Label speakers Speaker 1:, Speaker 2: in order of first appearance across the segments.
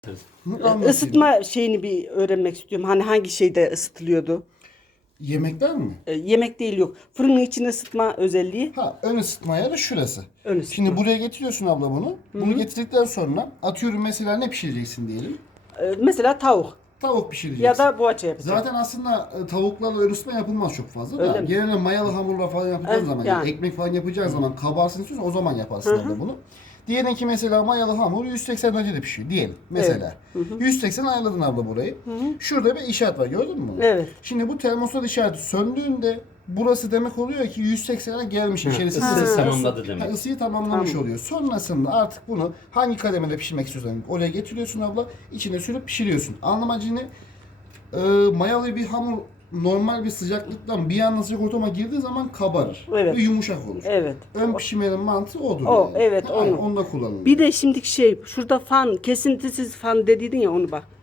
Speaker 1: Anlatayım.
Speaker 2: Isıtma şeyini bir öğrenmek istiyorum. Hani hangi şeyde ısıtılıyordu?
Speaker 1: Yemekler mi?
Speaker 2: Yemek değil, yok. Fırının içini ısıtma özelliği.
Speaker 1: Ha, ön ısıtma ayarı şurası.
Speaker 2: Ön ısıtma.
Speaker 1: Şimdi buraya getiriyorsun abla bunu. Bunu getirdikten sonra atıyorum mesela ne pişireceksin diyelim.
Speaker 2: Mesela tavuk
Speaker 1: Tavuk pişireceksin.
Speaker 2: ya da poğaça yapacağım.
Speaker 1: Zaten aslında tavuklarla ön ısıtma yapılmaz çok fazla
Speaker 2: Öyle
Speaker 1: da.
Speaker 2: mi?
Speaker 1: Genelde mayalı hamurla falan yapacağın zaman,
Speaker 2: yani.
Speaker 1: ekmek falan yapacağın zaman kabarsın istiyorsan o zaman yaparsın abla bunu. Diyelim ki mesela mayalı hamur 180 derecede pişiyor diyelim mesela. 180 ayarladın abla burayı. Şurada bir işaret var, gördün mü bunu?
Speaker 2: Evet.
Speaker 1: Şimdi bu termostat işareti söndüğünde burası demek oluyor ki 180'e gelmiş içerisi.
Speaker 3: Isıyı tamamladı demek.
Speaker 1: Isıyı tamamlamış oluyor. Sonrasında artık bunu hangi kademede pişirmek istiyorsan oraya getiriyorsun abla. İçine sürüp pişiriyorsun. Anlamacı ne? Mayalı bir hamur normal bir sıcaklıktan bir anda sıcak ortama girdiği zaman kabarır.
Speaker 2: Evet.
Speaker 1: Ve yumuşak olur.
Speaker 2: Evet.
Speaker 1: Ön pişirmenin mantığı odur.
Speaker 2: O,
Speaker 1: yani.
Speaker 2: evet,
Speaker 1: Aynen,
Speaker 2: onu.
Speaker 1: onda kullanılıyor.
Speaker 2: Bir de şimdiki şey, şurada fan, kesintisiz fan dediydin ya, onu bak.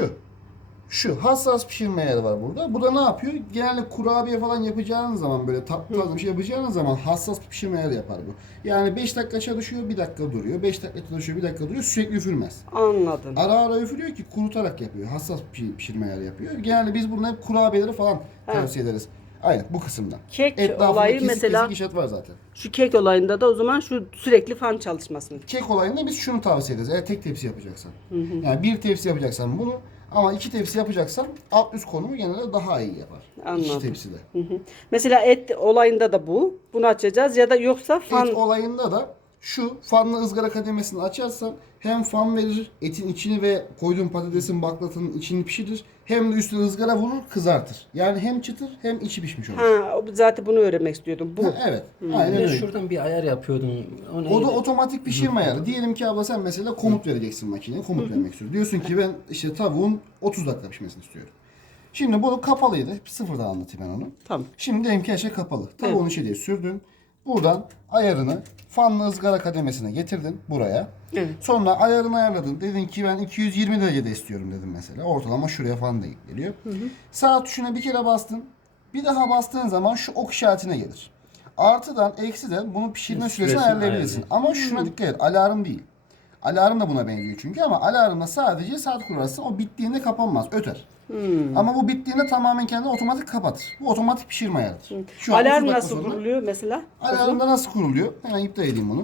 Speaker 1: Şu hassas pişirme yeri var burada. Bu da ne yapıyor? Genelde kurabiye falan yapacağınız zaman, böyle tatlı tarzı bir şey yapacağınız zaman hassas bir pişirme yeri yapar bu. Yani 5 dakika çalışıyor, 1 dakika duruyor. 5 dakika çalışıyor, 1 dakika duruyor. Sürekli üfürmez.
Speaker 2: Anladım.
Speaker 1: Ara ara üfürüyor ki kurutarak yapıyor. Hassas pişirme yeri yapıyor. Genelde biz bunu hep kurabiyeleri falan tavsiye ederiz. Aynen bu kısımda.
Speaker 2: Kek
Speaker 1: Etrafında
Speaker 2: olayı
Speaker 1: kesik
Speaker 2: mesela-
Speaker 1: kesik işaret var zaten.
Speaker 2: Şu kek olayında da o zaman şu sürekli fan çalışması mı?
Speaker 1: Kek olayında biz şunu tavsiye ederiz. Eğer tek tepsi yapacaksan. Yani bir tepsi yapacaksan bunu, ama 2 tepsi yapacaksan alt üst konumu genelde daha iyi yapar.
Speaker 2: Anladım.
Speaker 1: 2 tepside.
Speaker 2: Mesela et olayında da bu. Bunu açacağız ya da yoksa fan...
Speaker 1: Et olayında da şu fanlı ızgara kademesini açarsan hem fan verir, etin içini ve koyduğun patatesin, baklatının içini pişirir. Hem de üstüne ızgara vurur, kızartır. Yani hem çıtır hem içi pişmiş olur.
Speaker 2: Zaten bunu öğrenmek istiyordum. Bu.
Speaker 1: Evet, aynen
Speaker 3: Bir de
Speaker 1: öyle.
Speaker 3: şuradan bir ayar yapıyordun. O
Speaker 1: O
Speaker 3: neydi?
Speaker 1: da otomatik pişirme ayarı. Diyelim ki abla sen mesela komut vereceksin makineye. Komut vermek istiyorsun. Diyorsun ki ben işte tavuğun 30 dakika pişmesini istiyorum. Şimdi bunu kapalıydı. Sıfırdan anlatayım ben onu.
Speaker 2: Tamam.
Speaker 1: Şimdi diyelim ki her şey kapalı. Tavuğun içeriye sürdün. Buradan ayarını fanlı ızgara kademesine getirdin buraya.
Speaker 2: Evet.
Speaker 1: Sonra ayarını ayarladın. Dedin ki ben 220 derecede istiyorum dedim mesela. Ortalama şuraya falan da geliyor. Sağ tuşuna bir kere bastın. Bir daha bastığın zaman şu ok işaretine gelir. Artıdan eksiden bunu pişirme süresini
Speaker 3: Süresini
Speaker 1: ayarlayabilirsin. Ama şuna dikkat et. Alarm değil. Alarm da buna benziyor çünkü, ama alarmda sadece saat kurarsın. O bittiğinde kapanmaz. Öter. Ama bu bittiğinde tamamen kendini otomatik kapatır. Bu otomatik pişirme ayarıdır. Şu an 30
Speaker 2: Alarm
Speaker 1: dakika
Speaker 2: nasıl
Speaker 1: sonra-
Speaker 2: kuruluyor mesela?
Speaker 1: Alarmda nasıl kuruluyor? Hemen iptal edeyim bunu.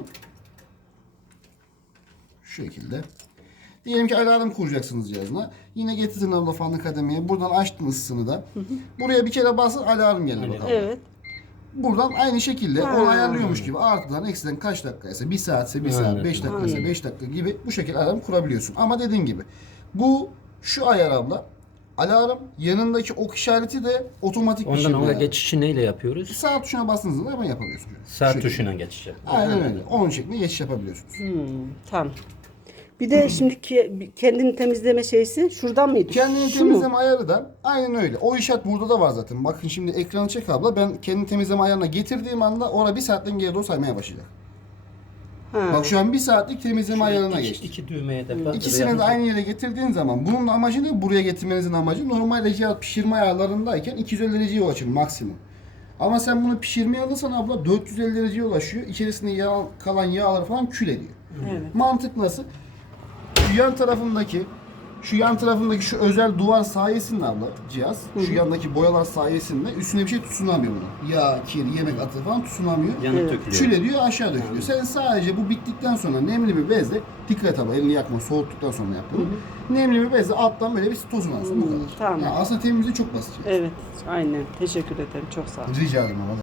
Speaker 1: Şu şekilde. Diyelim ki alarm kuracaksınız cihazına. Yine getirdin abla fanlı kademeye. Buradan açtın ısısını da. Buraya bir kere basın, alarm gelir bakalım.
Speaker 2: Evet.
Speaker 1: Buradan aynı şekilde onu ayarlıyormuş gibi artıdan eksiden kaç dakikaysa, 1 saatse 1 saat,
Speaker 3: Aynen.
Speaker 1: 5 dakikaysa 5 dakika gibi bu şekilde alarm kurabiliyorsun. Ama dediğim gibi bu şu ayar abla, alarm yanındaki ok işareti de otomatik
Speaker 3: Ondan
Speaker 1: pişirme
Speaker 3: ona
Speaker 1: ayarı.
Speaker 3: geçişi neyle yapıyoruz?
Speaker 1: Sağ tuşuna bastığınız zaman hemen yapabiliyorsunuz.
Speaker 3: Saat
Speaker 1: Şu
Speaker 3: tuşuna geçişi.
Speaker 1: Aynen öyle. Onun şeklinde geçiş yapabiliyorsunuz.
Speaker 2: Tamam. Bir de şimdi kendini temizleme şeysi şuradan mıydı?
Speaker 1: Kendini
Speaker 2: Şu mu?
Speaker 1: temizleme ayarı da aynen öyle. O işaret burada da var zaten. Bakın şimdi ekranı çek abla. Ben kendini temizleme ayarına getirdiğim anda orada 1 saatten geri doğru saymaya başlayacak.
Speaker 2: Ha.
Speaker 1: Bak şu an 1 saatlik temizleme ayarına geçti.
Speaker 3: İki düğmeye de
Speaker 1: İkisini de aynı yere getirdiğin zaman bunun amacı ne? Buraya getirmenizin amacı normalde cihaz pişirme ayarlarındayken 250 dereceye ulaşır maksimum. Ama sen bunu pişirmeye alırsan abla 450 dereceye ulaşıyor. İçerisinde kalan yağları falan kül ediyor.
Speaker 2: Evet.
Speaker 1: Mantık nasıl? Şu yan tarafındaki şu özel duvar sayesinde abla cihaz, şu yandaki boyalar sayesinde üstüne bir şey tutunamıyor bunu. Yağ, kir, yemek atığı falan tutunamıyor.
Speaker 3: yanıp dökülüyor.
Speaker 1: Kül ediyor, aşağı dökülüyor. Sen sadece bu bittikten sonra nemli bir bezle, dikkat et abla, elini yakma, soğuttuktan sonra yaptığını. Nemli bir bezle alttan böyle bir tozunu alsın, bu kadar.
Speaker 2: Tamam.
Speaker 1: Yani aslında temizliği çok basit.
Speaker 2: Evet. Aynen. Teşekkür ederim. Çok sağ ol.
Speaker 1: Rica ederim abla.